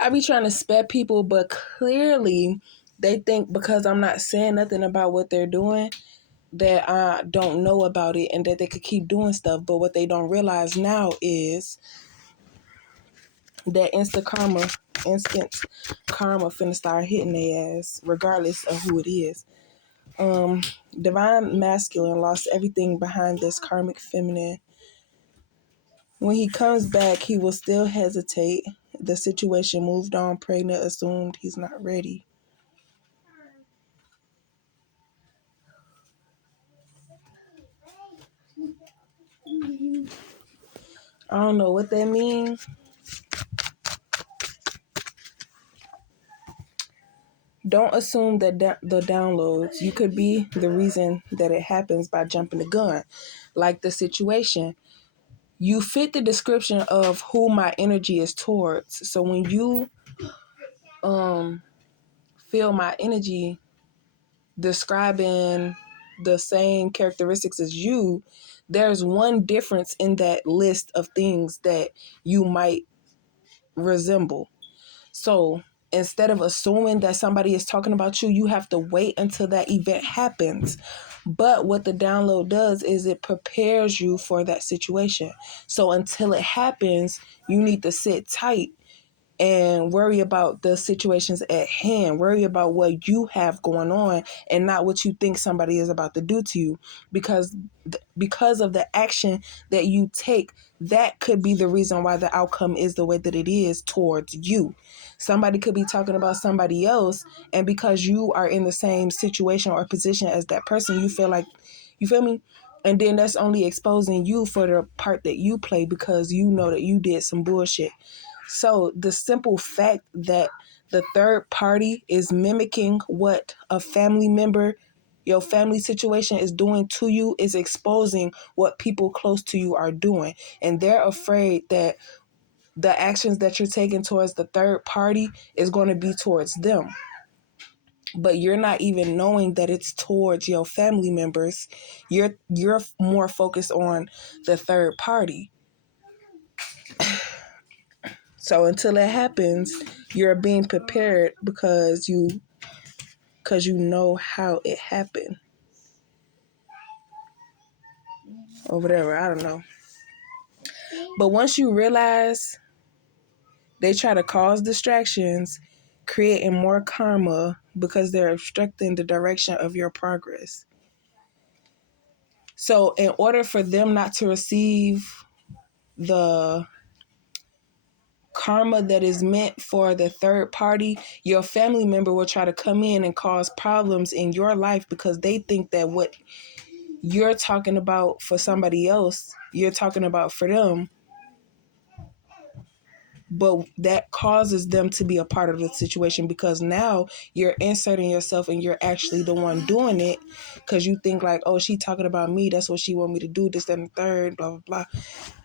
I be trying to spare people, but clearly they think because I'm not saying nothing about what they're doing that I don't know about it and that they could keep doing stuff. But what they don't realize now is that instant karma finna start hitting their ass regardless of who it is. Divine Masculine lost everything behind this karmic feminine. When he comes back, he will still hesitate. The situation moved on, pregnant, assumed he's not ready. I don't know what that means. Don't assume that the downloads. You could be the reason that it happens by jumping the gun. Like the situation. You fit the description of who my energy is towards. So when you feel my energy describing the same characteristics as you, there's one difference in that list of things that you might resemble. So instead of assuming that somebody is talking about you, you have to wait until that event happens. But what the download does is it prepares you for that situation. So until it happens, you need to sit tight and worry about the situations at hand. Worry about what you have going on and not what you think somebody is about to do to you. Because of the action that you take, that could be the reason why the outcome is the way that it is towards you. Somebody could be talking about somebody else, and because you are in the same situation or position as that person, you feel me? And then that's only exposing you for the part that you play because you know that you did some bullshit. So the simple fact that the third party is mimicking what a family member, your family situation is doing to you is exposing what people close to you are doing. And they're afraid that the actions that you're taking towards the third party is going to be towards them. But you're not even knowing that it's towards your family members. You're more focused on the third party. So until it happens, you're being prepared because you know how it happened. Or whatever, I don't know. But once you realize they try to cause distractions, creating more karma because they're obstructing the direction of your progress. So in order for them not to receive the karma that is meant for the third party, your family member will try to come in and cause problems in your life because they think that what you're talking about for somebody else, you're talking about for them. But that causes them to be a part of the situation because now you're inserting yourself and you're actually the one doing it because you think like, oh, she talking about me. That's what she want me to do. This, that, and the third, blah, blah, blah.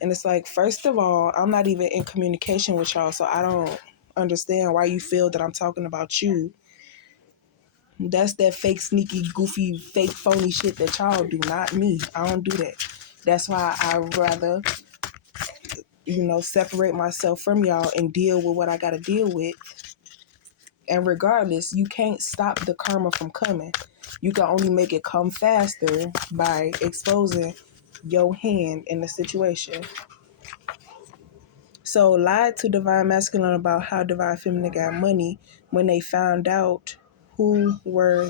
And it's like, first of all, I'm not even in communication with y'all, so I don't understand why you feel that I'm talking about you. That's that fake, sneaky, goofy, fake, phony shit that y'all do, not me. I don't do that. That's why I rather separate myself from y'all and deal with what I got to deal with. And regardless, you can't stop the karma from coming. You can only make it come faster by exposing your hand in the situation. So lied to Divine Masculine about how Divine Feminine got money when they found out who were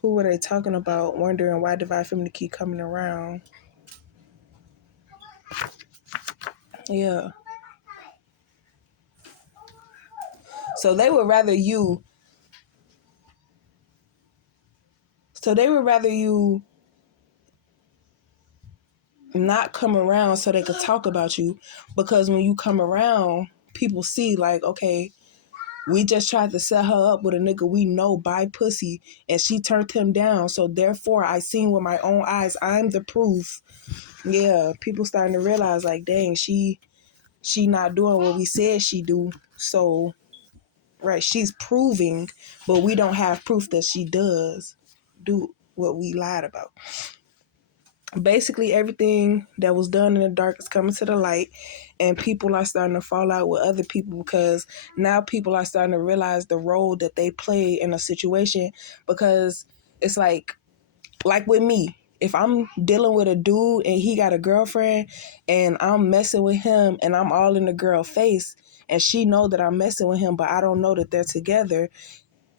they talking about, wondering why Divine Feminine keep coming around. Yeah. So they would rather you not come around so they could talk about you, because when you come around, people see like, okay, we just tried to set her up with a nigga we know buy pussy and she turned him down. So therefore I seen with my own eyes, I'm the proof. Yeah, people starting to realize like, dang, she not doing what we said she do. So right, she's proving, but we don't have proof that she does do what we lied about. basically everything that was done in the dark is coming to the light, and people are starting to fall out with other people because now people are starting to realize the role that they play in a situation. Because it's like with me, if I'm dealing with a dude and he got a girlfriend and I'm messing with him and I'm all in the girl face and she know that I'm messing with him but I don't know that they're together,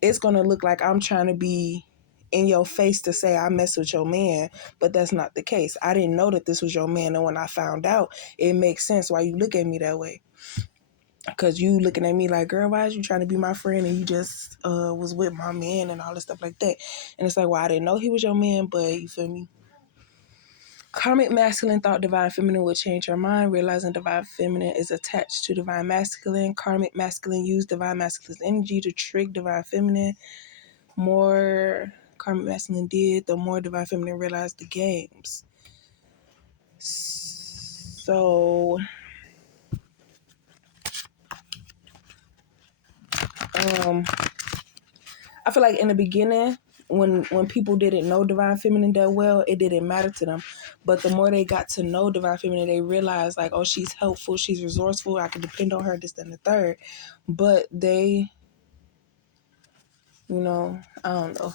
it's going to look like I'm trying to be in your face to say I mess with your man, but that's not the case. I didn't know that this was your man, and when I found out, it makes sense why you look at me that way. Because you looking at me like, girl, why is you trying to be my friend and you just was with my man and all this stuff like that. And it's like, well, I didn't know he was your man, but you feel me? Karmic masculine thought divine feminine would change her mind, realizing divine feminine is attached to divine masculine. Karmic masculine used divine masculine's energy to trick divine feminine. More karmic masculine did, the more divine feminine realized the games. So, I feel like in the beginning, when people didn't know divine feminine that well, it didn't matter to them. But the more they got to know divine feminine, they realized like, oh, she's helpful, she's resourceful, I can depend on her, this, and the third. But they, I don't know.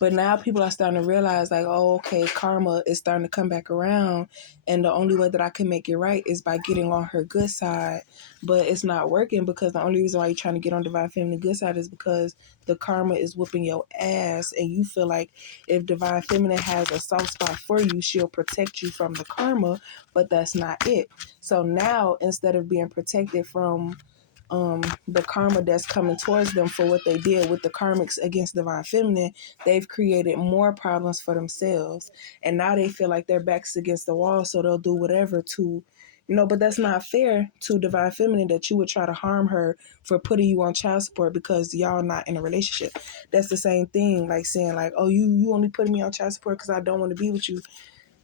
But now people are starting to realize, like, oh, okay, karma is starting to come back around. And the only way that I can make it right is by getting on her good side. But it's not working because the only reason why you're trying to get on divine feminine good side is because the karma is whooping your ass. And you feel like if divine feminine has a soft spot for you, she'll protect you from the karma. But that's not it. So now, instead of being protected from the karma that's coming towards them for what they did with the karmics against divine feminine, they've created more problems for themselves. And now they feel like their backs against the wall, so they'll do whatever to, but that's not fair to divine feminine that you would try to harm her for putting you on child support because y'all not in a relationship. That's the same thing, like saying like, oh, you only putting me on child support because I don't want to be with you.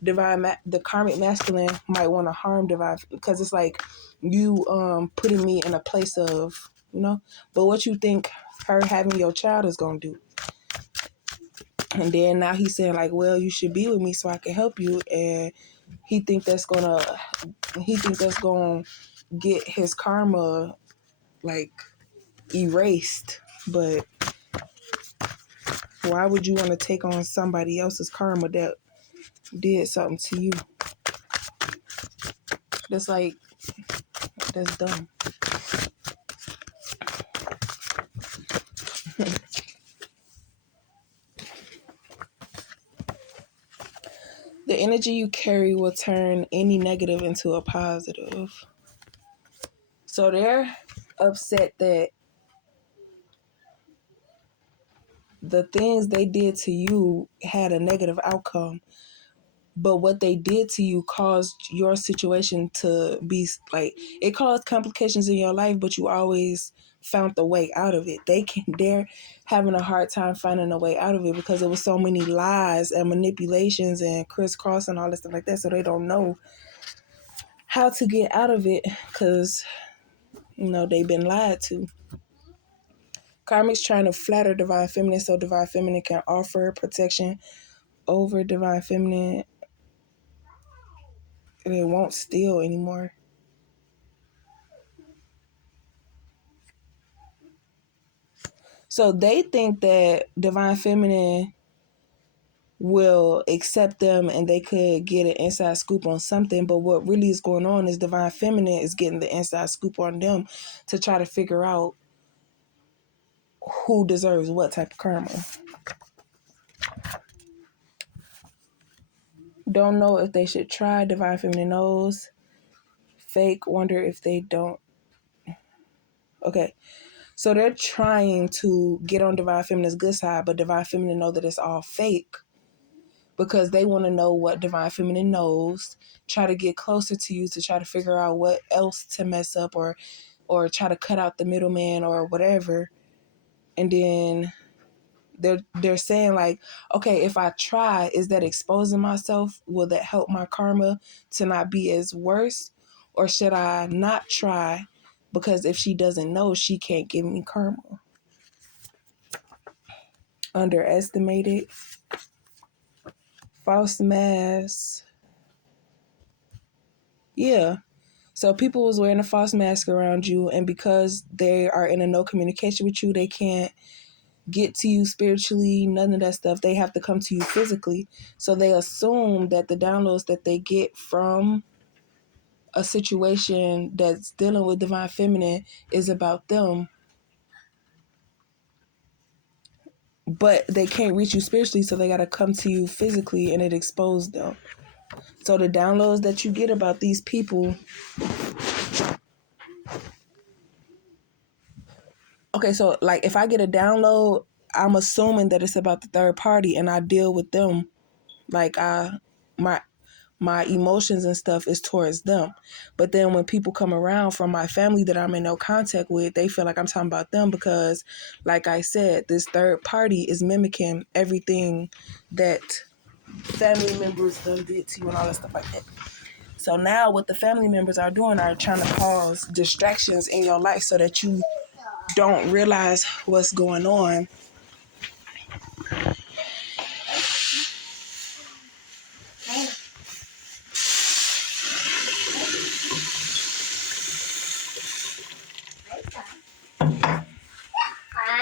The karmic masculine might want to harm divine because it's like you putting me in a place of, but what you think her having your child is gonna do. And then now he's saying like, well, you should be with me so I can help you, and he think that's gonna get his karma like erased. But why would you want to take on somebody else's karma that did something to you? That's like, that's dumb. The energy you carry will turn any negative into a positive. So they're upset that the things they did to you had a negative outcome, but what they did to you caused your situation to be like, it caused complications in your life, but you always found the way out of it. They're having a hard time finding a way out of it because there was so many lies and manipulations and crisscross and all this stuff like that. So they don't know how to get out of it because they've been lied to. Karmic's trying to flatter divine feminine so divine feminine can offer protection over divine feminine, and it won't steal anymore. So they think that divine feminine will accept them and they could get an inside scoop on something, but what really is going on is divine feminine is getting the inside scoop on them to try to figure out who deserves what type of karma. Don't know if they should try. Divine feminine knows. Fake, wonder if they don't. Okay, so they're trying to get on divine feminine's good side, but divine feminine know that it's all fake because they want to know what divine feminine knows, try to get closer to you to try to figure out what else to mess up or try to cut out the middleman or whatever. And then they're saying like, okay, if I try, is that exposing myself? Will that help my karma to not be as worse? Or should I not try? Because if she doesn't know, she can't give me karma. Underestimated. false mask. Yeah. So people was wearing a false mask around you, and because they are in a no communication with you, they can't get to you spiritually, none of that stuff. They have to come to you physically. So they assume that the downloads that they get from a situation that's dealing with divine feminine is about them, but they can't reach you spiritually, so they got to come to you physically, and it exposed them. So the downloads that you get about these people, okay, so like if I get a download, I'm assuming that it's about the third party, and I deal with them like my my emotions and stuff is towards them. But then when people come around from my family that I'm in no contact with, they feel like I'm talking about them because, like I said, this third party is mimicking everything that family members done did to you and all that stuff like that. So now what the family members are doing are trying to cause distractions in your life so that you don't realize what's going on